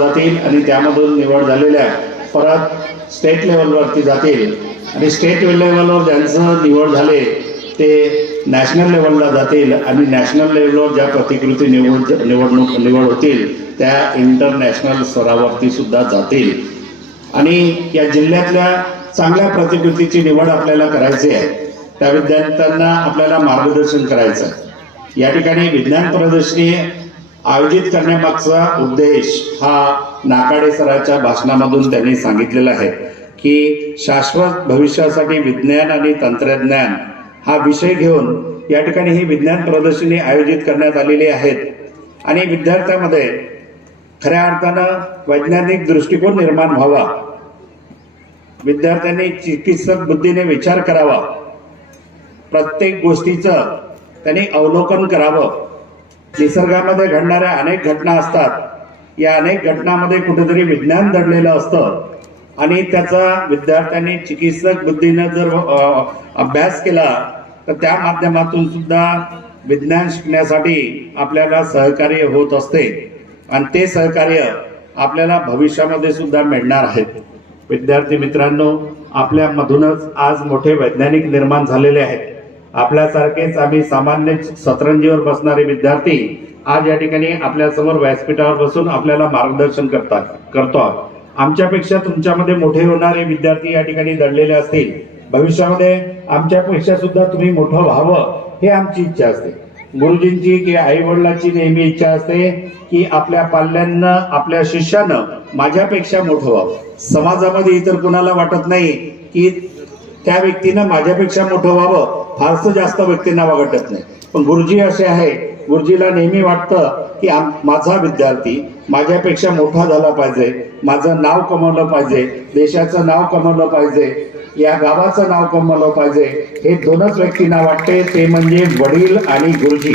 जातील आणि त्यामधून निवड झालेल्या परत स्टेट लेवलवरती जातील. आणि स्टेट लेवलवर ज्यांचं निवड झाले ते नॅशनल लेवलला जातील आणि नॅशनल लेवलवर ज्या प्रतिकृती निवड निवडणूक निवड होतील त्या इंटरनॅशनल स्तरावरती सुद्धा जातील. आणि या जिल्ह्यातल्या चांगल्या प्रतिकृतीची निवड आपल्याला करायची आहे. त्या विद्यार्थ्यांना आपल्याला मार्गदर्शन करायचं आहे. या ठिकाणी विज्ञान प्रदर्शनी आयोजित करण्यामागचा उद्देश हा नाकाडे सराच्या भाषणामधून त्यांनी सांगितलेला आहे की शाश्वत भविष्यासाठी विज्ञान आणि तंत्रज्ञान हा विषय घेऊन या ठिकाणी ही विज्ञान प्रदर्शनी आयोजित करण्यात आलेली आहेत. आणि विद्यार्थ्यांमध्ये खऱ्या अर्थानं वैज्ञानिक दृष्टिकोन निर्माण व्हावा. विद्यार्थ्यांनी चिकित्सक बुद्धीने विचार करावा. प्रत्येक गोष्टीचं त्यांनी अवलोकन करावं. निसर्गामध्ये घडणाऱ्या अनेक घटना असतात. या अनेक घटनामध्ये कुठेतरी विज्ञान दडलेलं असतं. आणि त्याचा विद्यार्थ्यांनी चिकित्सक बुद्धीनं जर अभ्यास केला तर त्या माध्यमातून सुद्धा विज्ञान शिकण्यासाठी आपल्याला सहकार्य होत असते. आणि ते सहकार्य आपल्याला भविष्यामध्ये सुद्धा मिळणार आहेत विद्यार्थी मित्रांनो आपल्यामधूनच आज मोठे वैज्ञानिक निर्माण झालेले आहेत. आपल्यासारखेच आम्ही सामान्य सतरंजीवर बसणारे विद्यार्थी आज या ठिकाणी आपल्यासमोर व्यासपीठावर बसून आपल्याला मार्गदर्शन करतात करतो आहोत. आमच्यापेक्षा तुमच्यामध्ये मोठे होणारे विद्यार्थी या ठिकाणी दडलेले असतील. भविष्यामध्ये आमच्यापेक्षा सुद्धा तुम्ही मोठं व्हावं हे आमची इच्छा असते. गुरुजींची की आई वडिलांची नेहमी इच्छा असते की आपल्या पाल्यांना आपल्या शिष्यानं माझ्यापेक्षा मोठं व्हावं. समाजामध्ये इतर कुणाला वाटत नाही की त्या व्यक्तीनं माझ्यापेक्षा मोठं व्हावं फारसं जास्त व्यक्तींना वागटत नाही. पण गुरुजी असे आहे गुरुजीला नेहमी वाटतं की माझा विद्यार्थी माझ्यापेक्षा मोठा झाला पाहिजे माझं नाव कमवलं पाहिजे देशाचं नाव कमवलं पाहिजे या गावाचं नाव कमवलं पाहिजे हे दोनच व्यक्तींना वाटते ते म्हणजे वडील आणि गुरुजी.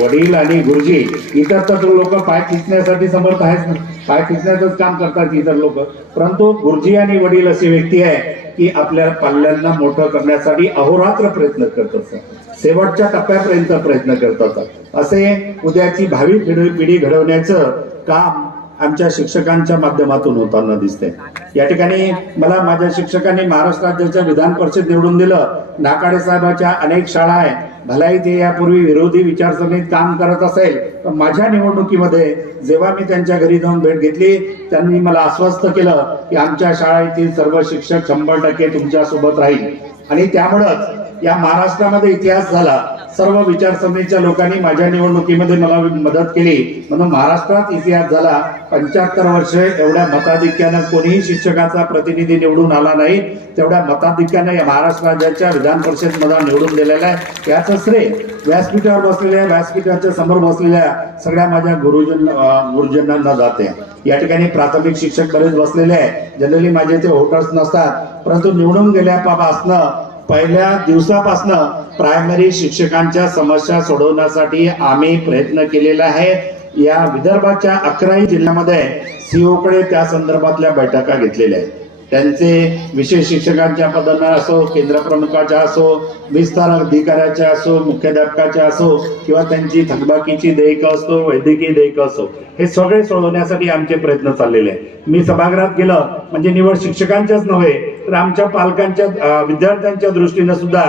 वडील आणि गुरुजी इतर तर लोक पाय खिचण्यासाठी समर्थ आहेत ना. पाय खिचण्याचंच काम करतात इतर लोक. परंतु गुरुजी आणि वडील अशी व्यक्ती आहे की आपल्या पाल्यांना मोठं करण्यासाठी अहोरात्र प्रयत्न करत असतात. शेवटच्या टप्प्यापर्यंत प्रयत्न करत असतात. असे उद्याची भावी पिढी पिढी घडवण्याचं काम आमच्या शिक्षकांच्या माध्यमातून होताना दिसते या ठिकाणी मला माझ्या शिक्षकांनी महाराष्ट्र राज्याच्या विधान परिषद निवडून दिलं. नाकाडे साहेबाच्या अनेक शाळा आहेत. भलाही ते यापूर्वी विरोधी विचारसरणीत काम करत असेल पण माझ्या निवडणुकीमध्ये जेव्हा मी त्यांच्या घरी जाऊन भेट घेतली त्यांनी मला आश्वस्त केलं की आमच्या शाळेतील सर्व शिक्षक शंभर टक्के तुमच्यासोबत राहील. आणि त्यामुळंच या महाराष्ट्रामध्ये इतिहास झाला. सर्व विचारसरणीच्या लोकांनी माझ्या निवडणुकीमध्ये मला मदत केली. म्हणून महाराष्ट्रात इतिहास झाला. पंच्याहत्तर वर्ष एवढ्या मताधिक्यानं कोणीही शिक्षकाचा प्रतिनिधी निवडून आला नाही. तेवढ्या मताधिक्यानं या महाराष्ट्र राज्याच्या विधान परिषद मला निवडून दिलेला आहे. याच श्रेय व्यासपीठावर बसलेल्या व्यासपीठाच्या समोर बसलेल्या सगळ्या माझ्या गुरुजन गुरुजनांना जाते. या ठिकाणी प्राथमिक शिक्षक बरेच बसलेले आहे जनरली माझे ते होटर्स नसतात. परंतु निवडून गेल्यापासनं पहिल्या दिवसापासनं प्रायमरी शिक्षकांच्या समस्या सोडवण्यासाठी आम्ही प्रयत्न केलेला आहे. या विदर्भाच्या अकराही जिल्ह्यामध्ये सीओकडे त्या संदर्भातल्या बैठका घेतलेल्या आहेत. त्यांचे विशेष शिक्षकांच्या पदांना असो केंद्र प्रमुखाच्या असो विस्तार अधिकाऱ्याच्या असो मुख्याध्यापकाच्या असो किंवा त्यांची थकबाकीची देयक असो वैद्यकीय देयक असो हे सगळे सोडवण्यासाठी आमचे प्रयत्न चाललेले आहेत. मी सभागृहात गेलं म्हणजे निवड शिक्षकांच्याच नव्हे तर आमच्या पालकांच्या विद्यार्थ्यांच्या दृष्टीनं सुद्धा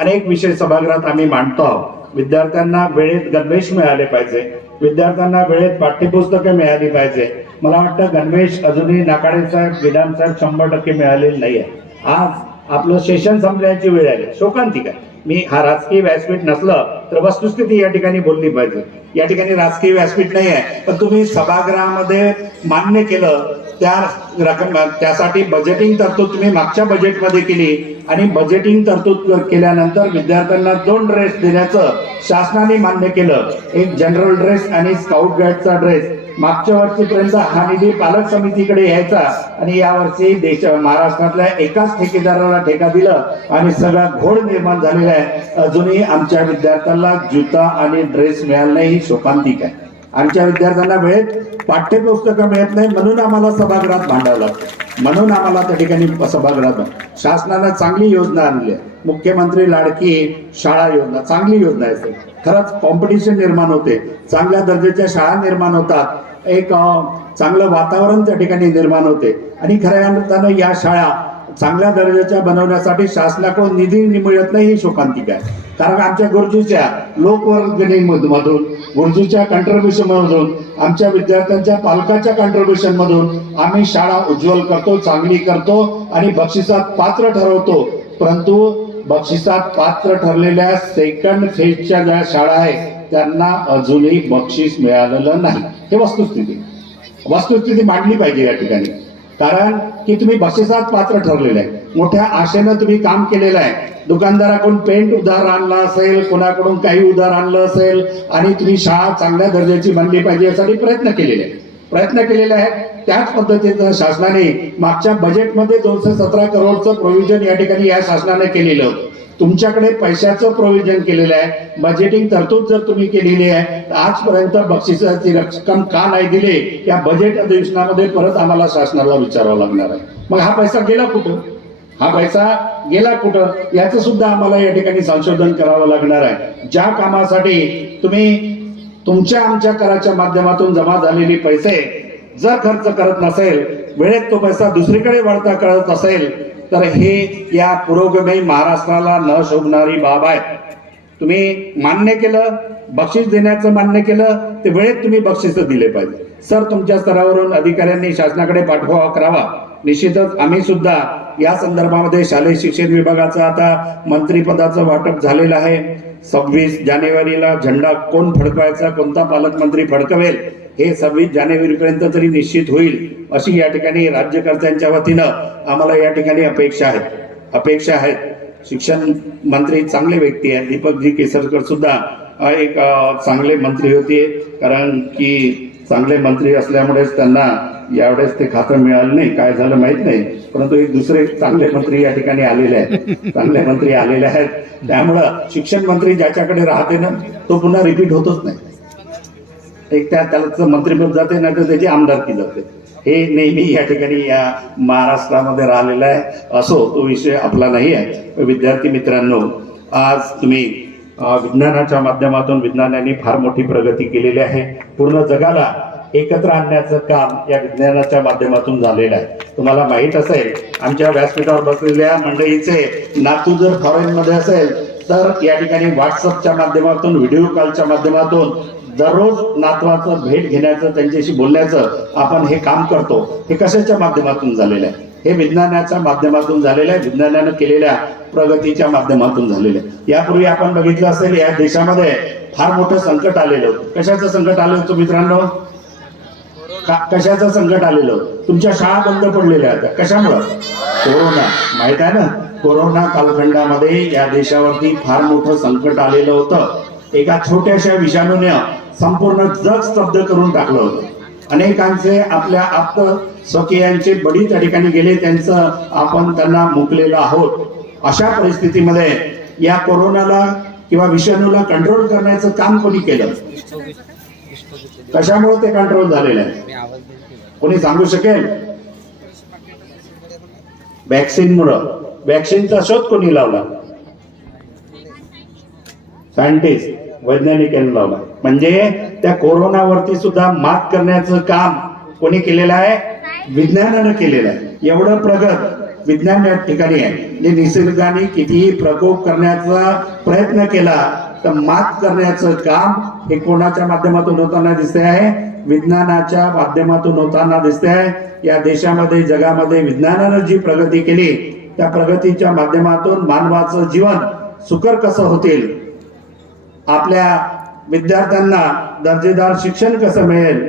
अनेक विषय सभागृहात आम्ही मांडतो आहोत. विद्यार्थ्यांना वेळेत गणवेश मिळाले पाहिजे. विद्यार्थ्यांना वेळेत पाठ्यपुस्तकं मिळाली पाहिजे. मला वाटतं गणवेश अजूनही नाकाडे साहेब विधान साहेब शंभर टक्के मिळालेले नाही आहे आज आपलं सेशन संपण्याची वेळ आली. शोकांतिक आहे मी हा राजकीय व्यासपीठ नसलं तर वस्तुस्थिती या ठिकाणी बोलली पाहिजे. या ठिकाणी राजकीय व्यासपीठ नाही आहे पण तुम्ही सभागृहामध्ये मान्य केलं त्या रकम त्यासाठी बजेटिंग तरतूद तुम्ही मागच्या बजेटमध्ये केली आणि बजेटिंग तरतूद केल्यानंतर विद्यार्थ्यांना दोन ड्रेस देण्याचं शासनाने मान्य केलं. एक जनरल ड्रेस आणि स्काउट गाईडचा ड्रेस मागच्या वर्षीपर्यंत हा निधी पालक समितीकडे यायचा आणि यावर्षी देश महाराष्ट्रातल्या एकाच ठेकेदाराला ठेका दिला आणि सगळा घोड निर्माण झालेला आहे. अजूनही आमच्या विद्यार्थ्यांना जुता आणि ड्रेस मिळाला नाही ही शोकांतिक आहे. आमच्या विद्यार्थ्यांना वेळेत पाठ्यपुस्तकं मिळत नाही म्हणून आम्हाला सभागृहात भांडावं लागतं. म्हणून आम्हाला त्या ठिकाणी सभागृहात शासनानं चांगली योजना आणली आहे. मुख्यमंत्री लाडकी शाळा योजना चांगली योजना आहे खरंच कॉम्पिटिशन निर्माण होते. चांगल्या दर्जाच्या शाळा निर्माण होतात. एक चांगलं वातावरण त्या ठिकाणी निर्माण होते. आणि खऱ्या अर्थानं या शाळा चांगल्या दर्जाच्या बनवण्यासाठी शासनाकडून निधी मिळत नाही ही शोकांतिका आहे. कारण आमच्या गुरुजीच्या लोकवर्गणीमधून गुरुजीच्या कंट्रीब्युशन मधून आमच्या विद्यार्थ्यांच्या पालकाच्या कंट्रीब्युशन मधून आम्ही शाळा उज्ज्वल करतो चांगली करतो आणि बक्षिसात पात्र ठरवतो. परंतु बक्षिसात पात्र ठरलेल्या सेकंड फेजच्या ज्या शाळा आहेत त्यांना अजूनही बक्षीस मिळालेलं नाही. हे वस्तुस्थिती. वस्तुस्थिती मांडली पाहिजे या ठिकाणी. कारण की तुम्ही बक्षिसात पात्र ठरलेले आहे. मोठ्या आशेनं तुम्ही काम केलेलं आहे. दुकानदाराकडून पेंट उधार आणला असेल कोणाकडून काही उधार आणलं असेल आणि तुम्ही शाळा चांगल्या दर्जाची बनली पाहिजे यासाठी प्रयत्न केलेले आहे प्रयत्न केलेले आहेत. त्याच पद्धतीचं शासनाने मागच्या बजेटमध्ये दोनशे सतरा करोडचं प्रोव्हिजन या ठिकाणी या शासनाने केलेलं होतं. तुमच्याकडे पैशाचं प्रोव्हिजन केलेलं आहे. बजेटिंग तरतूद जर तुम्ही केलेली आहे तर आजपर्यंत बक्षिसाची रक्कम का नाही दिली? या बजेट अधिवेशनामध्ये परत आम्हाला शासनाला विचारावं लागणार आहे. मग हा पैसा गेला कुठं? हा पैसा गेला कुठं? याचं सुद्धा आम्हाला या ठिकाणी संशोधन करावं लागणार आहे. ज्या कामासाठी तुम्ही तुमच्या आमच्या कराच्या माध्यमातून जमा झालेले पैसे जर खर्च करत नसेल वेळेत तो पैसा दुसरीकडे वळता कळत असेल तर हे या पुरोगमी महाराष्ट्राला न शोभणारी बाब आहे. तुम्ही मान्य केलं बक्षीस देण्याचं मान्य केलं ते वेळेत तुम्ही बक्षीस दिले पाहिजे. सर तुमच्या स्तरावरून अधिकाऱ्यांनी शासनाकडे पाठपुरावा करावा. निश्चितच आम्ही सुद्धा या संदर्भामध्ये शालेय शिक्षण विभागाचं आता मंत्रिपदाचं वाटप झालेलं आहे. सव्वीस जानेवारीला झेंडा कोण फडकवायचा कोणता पालकमंत्री फडकवेल हे सव्वीस जानेवारीपर्यंत तरी निश्चित होईल अशी या ठिकाणी राज्यकर्त्यांच्या वतीनं आम्हाला या ठिकाणी अपेक्षा आहेत. अपेक्षा आहेत. शिक्षण मंत्री चांगले व्यक्ती आहेत. दीपकजी केसरकर सुद्धा एक चांगले मंत्री होते. कारण की चांगले मंत्री असल्यामुळेच त्यांना यावेळेस ते खातं मिळालं नाही. काय झालं माहीत नाही. परंतु एक दुसरे चांगले मंत्री या ठिकाणी आलेले आहेत. चांगले मंत्री आलेले आहेत. त्यामुळं शिक्षण मंत्री ज्याच्याकडे राहते ना तो पुन्हा रिपीट होतच नाही. एक त्या त्याचं मंत्रिपद जाते नाही तर त्याची आमदारकी जाते हे नेहमी या ठिकाणी या महाराष्ट्रामध्ये राहिलेलं आहे. असो तो विषय आपला नाही आहे. विद्यार्थी मित्रांनो आज तुम्ही विज्ञानाच्या माध्यमातून विज्ञानाने फार मोठी प्रगती केलेली आहे. पूर्ण जगाला एकत्र आणण्याचं काम या विज्ञानाच्या माध्यमातून झालेलं आहे. तुम्हाला माहीत असेल आमच्या व्यासपीठावर बसलेल्या मंडळीचे नातू जर फॉरेनमध्ये असेल तर या ठिकाणी व्हॉट्सअपच्या माध्यमातून व्हिडिओ कॉलच्या माध्यमातून दररोज नातवाचं भेट घेण्याचं त्यांच्याशी बोलण्याचं आपण हे काम करतो. हे कशाच्या माध्यमातून झालेलं आहे? हे विज्ञानाच्या माध्यमातून झालेलं आहे विज्ञानानं केलेल्या प्रगतीच्या माध्यमातून झालेलं आहे. यापूर्वी आपण बघितलं असेल या देशामध्ये फार मोठं संकट आलेलं होतं. कशाचं संकट आलं होतं मित्रांनो? कशाचं संकट आलेलं तुमच्या शाळा बंद पडलेल्या होत्या. कशामुळं? कोरोना. माहीत आहे ना? कोरोना कालखंडामध्ये या देशावरती फार मोठं संकट आलेलं होतं. एका छोट्याशा विषाणूने संपूर्ण जग स्तब्ध करून टाकलं होतं. अनेकांचे आपल्या आप्त स्वकीयांचे बडी त्या ठिकाणी गेले त्यांचं आपण त्यांना मुकलेलो आहोत. अशा परिस्थितीमध्ये या कोरोनाला किंवा विषाणूला कंट्रोल करण्याचं काम कोणी केलं? कशामुळे ते कंट्रोल झालेलं आहे? कोणी सांगू शकेल? व्हॅक्सिन मुळे व्हॅक्सिनचा शोध कोणी लावला? सायंटिस्ट वैज्ञानिकांनी लावला म्हणजे त्या कोरोनावरती सुद्धा मात करण्याचं काम कोणी केलेलं आहे? विज्ञानानं केलेलं आहे. एवढं प्रगत विज्ञान या ठिकाणी आहे. जे निसर्गाने कितीही प्रकोप करण्याचा प्रयत्न केला तर मात करण्याचं काम हे कोणाच्या माध्यमातून होताना दिसते आहे? विज्ञानाच्या माध्यमातून होताना दिसते आहे. या देशामध्ये जगामध्ये विज्ञानानं जी प्रगती केली त्या प्रगतीच्या माध्यमातून मानवाचं जीवन सुकर कसं होतील? आपल्या विद्यार्थ्यांना दर्जेदार शिक्षण कसं मिळेल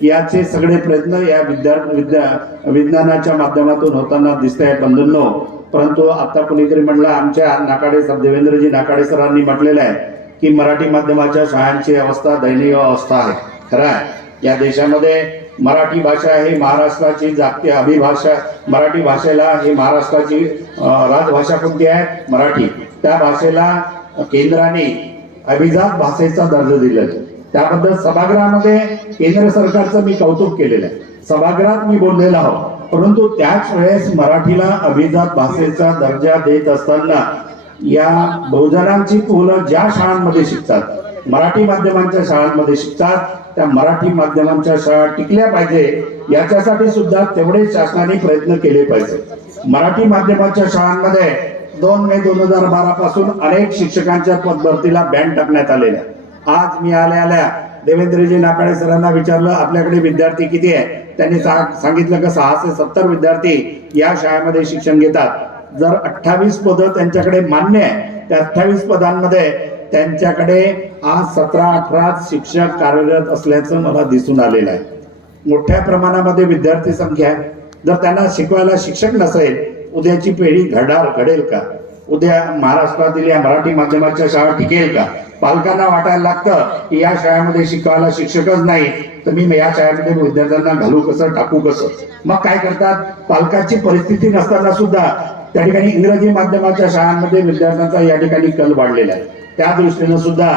याचे सगळे प्रयत्न या विद्या विद्या विज्ञानाच्या माध्यमातून होताना दिसत आहे बंधूंनो. परंतु आता कुणीतरी म्हणलं आमच्या नाकाडे सर देवेंद्रजी नाकाडे सरांनी म्हटलेलं आहे की मराठी माध्यमाच्या शाळांची अवस्था दयनीय अवस्था आहे. खरं आहे. या देशामध्ये मराठी भाषा ही महाराष्ट्राची जागतिक अभिभाषा मराठी भाषेला ही महाराष्ट्राची राजभाषा कोणती आहे? मराठी. त्या भाषेला केंद्राने अभिजात भाषेचा दर्जा दिलेला आहे. त्याबद्दल सभागृहामध्ये केंद्र सरकारचं मी कौतुक केलेलं आहे. सभागृहात मी बोललेलो आहोत. परंतु त्याच वेळेस मराठीला अभिजात भाषेचा दर्जा देत असताना या बहुजनांची मुलं ज्या शाळांमध्ये शिकतात मराठी माध्यमांच्या शाळांमध्ये शिकतात त्या मराठी माध्यमांच्या शाळा टिकल्या पाहिजे याच्यासाठी सुद्धा तेवढे शासनाने प्रयत्न केले पाहिजे. मराठी माध्यमाच्या शाळांमध्ये दोन मे दोन हजार बारा पासून अनेक शिक्षकांच्या पदभरतीला बॅन टाकण्यात आलेल्या आज मी आल्या आल्या देवेंद्रजी नाकाळे सरांना विचारलं आपल्याकडे विद्यार्थी किती आहे त्यांनी सांगितलं की सहाशे सत्तर विद्यार्थी या शाळेमध्ये शिक्षण घेतात. जर अठ्ठावीस पदं त्यांच्याकडे मान्य आहे त्या अठ्ठावीस पदांमध्ये त्यांच्याकडे आज सतरा अठरा शिक्षक कार्यरत असल्याचं मला दिसून आलेलं आहे. मोठ्या प्रमाणामध्ये विद्यार्थी संख्या आहे. जर त्यांना शिकवायला शिक्षक नसेल उद्याची पिढी घडार घडेल का? उद्या महाराष्ट्रातील या मराठी माध्यमाच्या शाळा टिकेल का? पालकांना वाटायला लागतं की या शाळेमध्ये शिकवायला शिक्षकच नाही तर मी या शाळेमध्ये विद्यार्थ्यांना घालू कसं टाकू कसं? मग काय करतात? पालकाची परिस्थिती नसताना सुद्धा त्या ठिकाणी इंग्रजी माध्यमाच्या शाळांमध्ये विद्यार्थ्यांचा या ठिकाणी कल वाढलेला आहे. त्या दृष्टीनं सुद्धा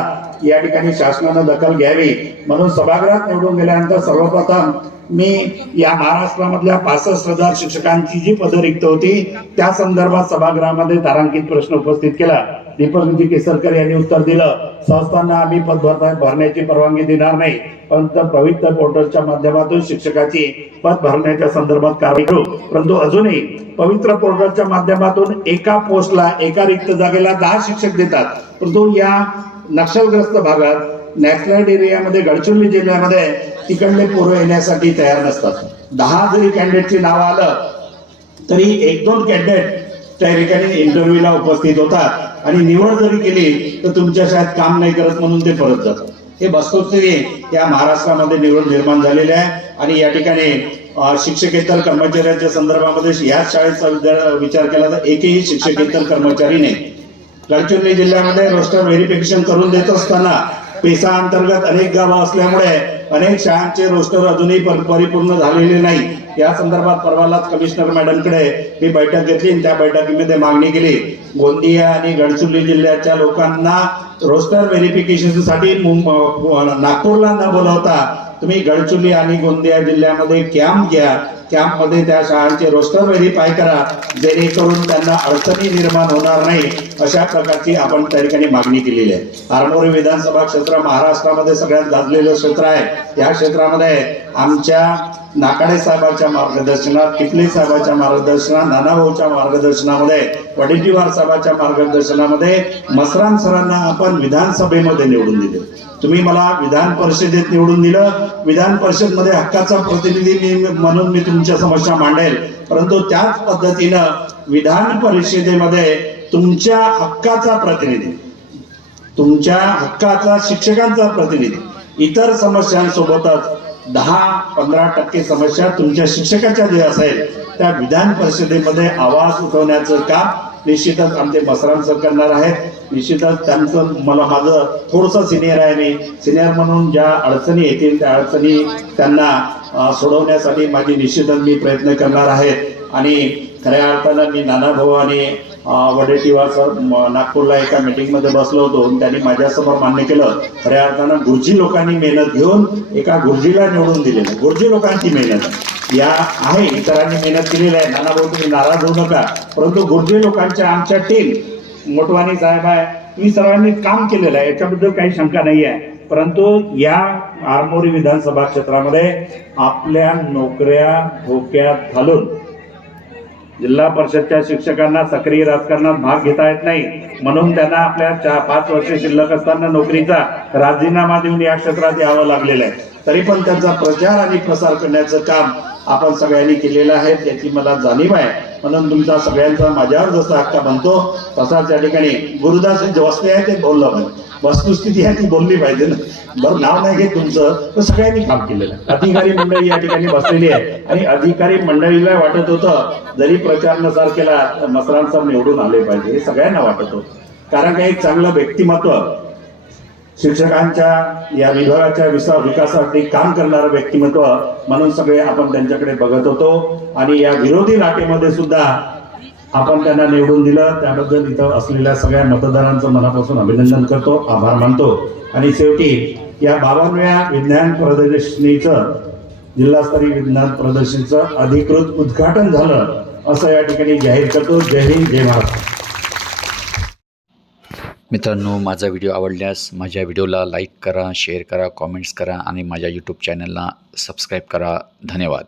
या ठिकाणी शासनानं दखल घ्यावी म्हणून सभागृहात निवडून गेल्यानंतर सर्वप्रथम मी या महाराष्ट्रामधल्या पासष्ट हजार शिक्षकांची जी पदं रिक्त होती त्या संदर्भात सभागृहामध्ये तारांकित प्रश्न उपस्थित केला. दीपकजी केसरकर यांनी उत्तर दिलं संस्थांना आम्ही पद भरता भरण्याची परवानगी देणार नाही. परंतु पवित्र पोर्टलच्या माध्यमातून शिक्षकाची पद भरण्याच्या संदर्भात कारवाई करू. परंतु अजूनही पवित्र पोर्टलच्या माध्यमातून एका पोस्टला एका रिक्त जागेला दहा शिक्षक देतात. परंतु या नक्षलग्रस्त भागात नॅशनल एरियामध्ये गडचिरोली जिल्ह्यामध्ये तिकडले पोरं येण्यासाठी तयार नसतात. दहा जरी कॅन्डिडेटची नावं आलं तरी एक दोन कॅन्डिडेट त्या ठिकाणी इंटरव्ह्यूला उपस्थित होतात. आणि निवड जरी केली तर तुमच्या शाळेत काम नाही करत म्हणून ते परत जातात. हे वस्तुस्थिती या महाराष्ट्रामध्ये निवड निर्माण झालेली आहे. आणि या ठिकाणी शिक्षकेतर कर्मचाऱ्यांच्या संदर्भामध्ये याच शाळेचा विचार केला तर एकही शिक्षकेतर कर्मचारी नाही. गडचिरोली जिल्ह्यामध्ये रोस्टर व्हेरिफिकेशन करून देत असताना पेसा अंतर्गत अनेक गावं असल्यामुळे अनेक शाळांचे रोस्टर अजूनही पर- परिपूर्ण झालेले नाही. या संदर्भात परवालाच कमिशनर मॅडमकडे मी बैठक घेतली आणि त्या बैठकीमध्ये मागणी केली. गोंदिया आणि गडचिरोली जिल्ह्याच्या लोकांना रोस्टर व्हेरिफिकेशनसाठी नागपूरला न बोलवता तुम्ही गडचिरोली आणि गोंदिया जिल्ह्यामध्ये कॅम्प घ्या. कॅम्पमध्ये त्या शाळांचे रोस्टर व्हेरीफाय करा जेणेकरून त्यांना अडचणी निर्माण होणार नाही अशा प्रकारची आपण त्या ठिकाणी मागणी केलेली आहे. आरमोरी विधानसभा क्षेत्र महाराष्ट्रामध्ये सगळ्यात गाजलेलं क्षेत्र आहे. या क्षेत्रामध्ये आमच्या नाकाडे साहेबाच्या मार्गदर्शनात किपले साहेबाच्या मार्गदर्शनात नानाभाऊच्या मार्गदर्शनामध्ये वडेट्टीवार साहेबाच्या मार्गदर्शनामध्ये मसराम सरांना आपण विधानसभेमध्ये निवडून दिले. तुम्ही मला विधान परिषदेत निवडून दिलं. विधान परिषदमध्ये हक्काचा प्रतिनिधी मी म्हणून मी तुमच्या समस्या मांडेल. परंतु त्याच पद्धतीनं विधान परिषदेमध्ये तुमच्या हक्काचा प्रतिनिधी तुमच्या हक्काचा शिक्षकांचा प्रतिनिधी इतर समस्यांसोबतच दहा पंधरा टक्के समस्या तुमच्या शिक्षकाच्या जे असेल त्या विधान परिषदेमध्ये आवाज उठवण्याचं काम निश्चितच आमचे बसराम सर करणार आहेत. निश्चितच त्यांचं मला माझं थोडंसं सिनियर आहे मी. सिनियर म्हणून ज्या अडचणी येतील त्या अडचणी त्यांना सोडवण्यासाठी माझी निश्चितच मी प्रयत्न करणार आहेत आणि खऱ्या अर्थानं मी नाना भाऊ आणि वडेट्टीवार सर नागपूरला एका मिटिंगमध्ये बसलो होतो. त्यांनी माझ्यासमोर मान्य केलं. खऱ्या अर्थानं गुरुजी लोकांनी मेहनत घेऊन एका गुरुजीला निवडून दिलेलं. गुरुजी लोकांची मेहनत. या आहे इतरांनी मेहनत केलेली आहे. नाना भाऊ तुम्ही नाराज होऊ नका. परंतु गुरुजी लोकांच्या आमच्या टीम मोटवानी साहेब आहे मी सर्वांनी काम केलेलं आहे. याच्याबद्दल काही शंका नाही आहे. परंतु या आरमोरी विधानसभा क्षेत्रामध्ये आपल्या नोकऱ्या धोक्यात घालून जिल्हा परिषदच्या शिक्षकांना सक्रिय राजकारणात भाग घेता येत नाही. म्हणून त्यांना आपल्या चार पाच वर्ष शिल्लक असताना नोकरीचा राजीनामा देऊन या क्षेत्रात यावं लागलेलं आहे. तरी पण त्यांचा प्रचार आणि प्रसार करण्याचं काम आपण सगळ्यांनी केलेलं आहे त्याची मला जाणीव आहे. म्हणून तुमचा सगळ्यांचा माझ्यावर जसा हक्क बनतो तसाच या ठिकाणी गुरुदास जे वसले आहे ते बोललं पाहिजे. वस्तुस्थिती आहे ती बोलली पाहिजे ना. बरं नाव नाही घेत तुमचं तर सगळ्यांनी काम केलेलं आहे. अधिकारी मंडळी या ठिकाणी बसलेली आहे. आणि अधिकारी मंडळीला वाटत होतं जरी प्रचार नसार केला तर मसरांचा निवडून आले पाहिजे हे सगळ्यांना वाटत होतं. कारण का एक चांगलं व्यक्तिमत्व शिक्षकांच्या या विभागाच्या विसा विकासासाठी काम करणारं व्यक्तिमत्व म्हणून सगळे आपण त्यांच्याकडे बघत होतो. आणि या विरोधी नाटेमध्ये सुद्धा आपण त्यांना निवडून दिलं. त्याबद्दल इथं असलेल्या सगळ्या मतदारांचं मनापासून अभिनंदन करतो आभार मानतो. आणि शेवटी या बावनव्या विज्ञान प्रदर्शनीचं जिल्हास्तरीय विज्ञान प्रदर्शनीचं अधिकृत उद्घाटन झालं असं या ठिकाणी जाहीर करतो. जय हिंद जय महाराष्ट्र. मित्रांनो माझा व्हिडिओ आवडल्यास माझ्या व्हिडिओला लाईक करा शेअर करा कॉमेंट्स करा आणि माझ्या यूट्यूब चॅनलला सबस्क्राईब करा. धन्यवाद.